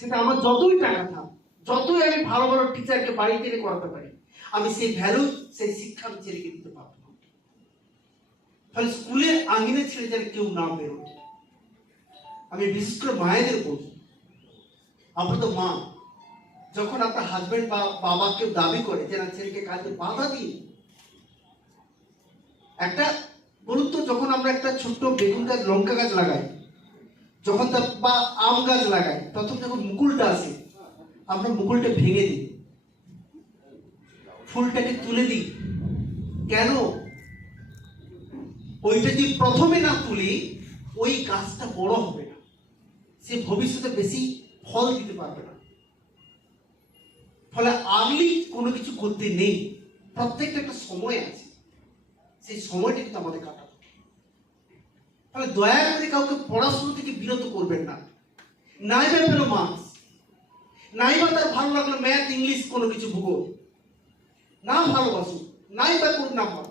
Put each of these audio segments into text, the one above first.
সেটা আমার যতই টাকা থাক, যতই আমি ভালো ভালো টিচারকে বাড়িতে এনে করাতে পারি, আমি সেই ভ্যালু, সেই শিক্ষা আমি ছেলেকে দিতে পারবো না। ফলে স্কুলের আঙিনে ছেড়ে যেন কেউ না বেরোয়। আমি বিশেষ করে মায়েদের বলবো, আপনার তো মা, যখন আপনার হাজবেন্ড বা বাবা কেউ দাবি করে যে না ছেলেকে কাজে বাধা দিন। একটা বলুন তো, যখন আমরা একটা ছোট্ট বেগুন গাছ, লঙ্কা গাছ লাগাই, যখন বা আম গাছ লাগাই, প্রথম যখন মুকুলটা আসে, আমরা মুকুলটা ভেঙে দিই, ফুলটাকে তুলে দিই। কেন? ওইটা যদি প্রথমে না তুলি, ওই গাছটা বড় হবে না, সে ভবিষ্যতে বেশি ফল দিতে পারবে না। ফলে আর্লি কোনো কিছু করতে নেই, প্রত্যেকটা একটা সময় আছে, সেই সময়টা কিন্তু আমাদের কাটাতে। ফলে দয়া করে কাউকে পড়াশোনা থেকে বিরত করবেন না। নাই বা পেলো মার্কস, নাই বা তার ভালো লাগলো ম্যাথ, ইংলিশ, কোনো কিছু ভূগোল, না ভালোবাসুক, নাই বা কোন নাম্বার,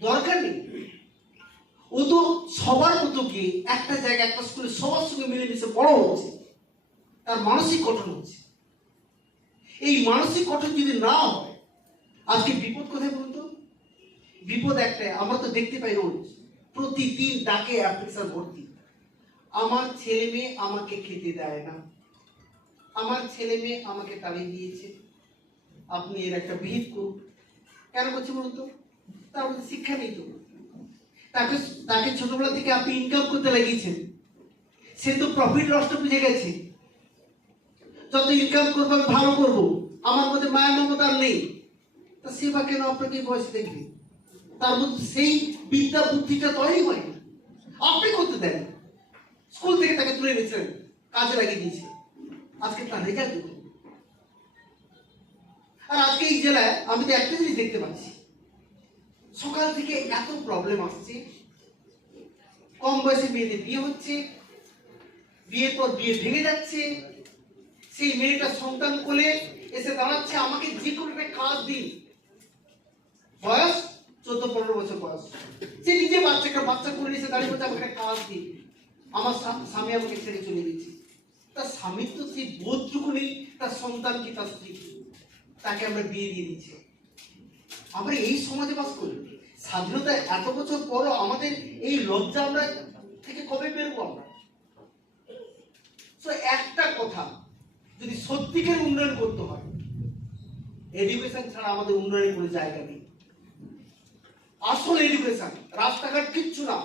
দরকার নেই। ও তো সবার মতো গিয়ে একটা জায়গায়, একটা স্কুলে সবার সঙ্গে মিলেমিশে বড় হচ্ছে, তার মানসিক গঠন হচ্ছে। এই মানসিক গঠন যদি না হয়, আজকে বিপদ কোথায় বলুন তো? বিপদ একটাই, আমরা তো দেখতে পাই রোজ, প্রতিদিন ডাকে অ্যাপ্লিকেশন ভর্তি। আমার ছেলে মেয়ে আমাকে খেতে দেয় না, আমার ছেলে মেয়ে আমাকে তাড়িয়ে দিয়েছে, আপনি এর একটা বিহিত করুন। কেন করছে বলুন তো? তার মধ্যে শিক্ষা নেই তো। তাকে তাকে ছোটবেলা থেকে আপনি ইনকাম করতে লাগিয়েছেন, সে তো প্রফিট লসটা বুঝে গেছে। যত ইনকাম করবো আমি ভালো করবো, আমার মধ্যে মায়া মমতা নেই, তা সেবা কেন আপনাকে বয়সে দেখবে? তার মধ্যে সেই বিদ্যা বুদ্ধিটা তৈরি হয়নি, আপনি করতে দেন। স্কুল থেকে তাকে তুলে নিয়েছিলেন, কাজে লাগিয়ে দিয়েছে, আজকে তার রেজাল্ট দেখুন। আর আজকে এই জেলায় আমি তো একটা জিনিস দেখতে পাচ্ছি, সকাল থেকে এত প্রবলেম আসছে। কম বয়সে মেয়েদের বিয়ে হচ্ছে, বিয়ের পর বিয়ে ভেঙে যাচ্ছে, সেই মেয়েটা সন্তান কোলে এসে দাঁড়াচ্ছে, আমাকে যে কোনো একটা কাজ দিন। বয়স 14-15 বছর বয়স, সে নিজে বাচ্চা কোলে এসে দাঁড়িয়ে বলছে আমাকে একটা কাজ দিন। আমার স্বামী আমাকে ছেড়ে চলে গেছে। তার স্বামীর তো সেই বোধটুকু নেই, তার সন্তান কি তার স্ত্রী, তাকে আমরা বিয়ে দিয়ে দিচ্ছি। আমরা এই সমাজে বাস করি, স্বাধীনতা এত বছর পরও আমাদের এই লজ্জা আমরা থেকে কবে বেরবো আমরা? তো একটা কথা, যদি সত্যিকার উন্নয়ন করতে হয়, এডুকেশন ছাড়া আমাদের উন্নয়নের কোনো জায়গা নেই। আসল এডুকেশন, রাস্তাঘাট কিচ্ছু না,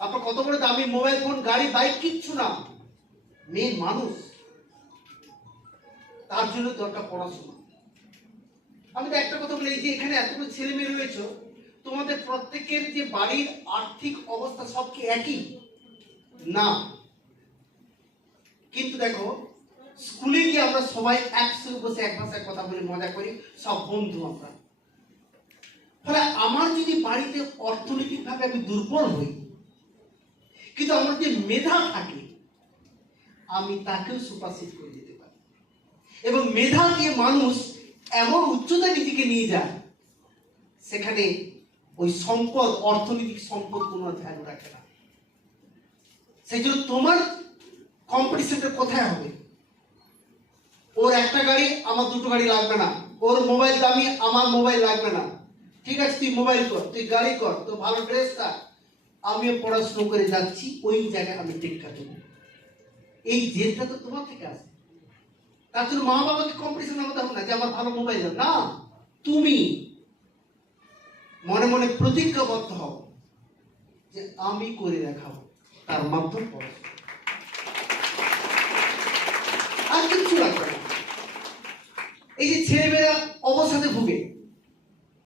আপনার কত বড় দামি মোবাইল ফোন, গাড়ি, বাইক কিচ্ছু না, মেন মানুষ। তার জন্য দরকার পড়াশোনা। আমি তো একটা কথা বলি, এই যে এখানে এতগুলো ছেলে মেয়ে রয়েছে, তোমাদের প্রত্যেকের যে বাড়ির আর্থিক অবস্থা সব কি একই না? কিন্তু দেখো, স্কুলে গিয়ে আমরা সবাই একসঙ্গে বসে এক ভাষায় কথা বলি, মজা করি, সব বন্ধু আমরা। ফলে আমার যদি বাড়িতে অর্থনৈতিকভাবে আমি দুর্বল হই, কিন্তু আমার যে মেধা থাকে, আমি তাকেও সুপারসিড করে দিতে পারি। এবং মেধা দিয়ে মানুষ এমন উচ্চতায় নিজেকে নিয়ে যায়, সেখানে ওই সম্পদ, অর্থনৈতিক সম্পদ কোনো ভ্যালু রাখে না। সেই জন্য তোমার কম্পিটিশনটা কোথায় হবে? ওর একটা গাড়ি, আমার দুটো গাড়ি লাগবে না, ওর মোবাইল দামি, আমার মোবাইল লাগবে না। ঠিক আছে, তুই মোবাইল কর, তুই গাড়ি কর, তো ভালো ড্রেস থাক, আমিও পড়াশুনো করে যাচ্ছি, ওই জায়গায় আমি টেক্কা দেবো। এই জেদটা তো তোমার থেকে আসে। তার জন্য মা বাবাকে কম্পিটিশন হতে হবে না যে আমার ভালো মোবাইল না, তুমি মনে মনে প্রতিজ্ঞাবদ্ধ হও যে আমি করে দেখাবো, তার মাধ্যম পড়াশোনা, আর কিচ্ছু লাগবে না। এই যে ছেলেমেয়েরা অবসাদে ভুগে,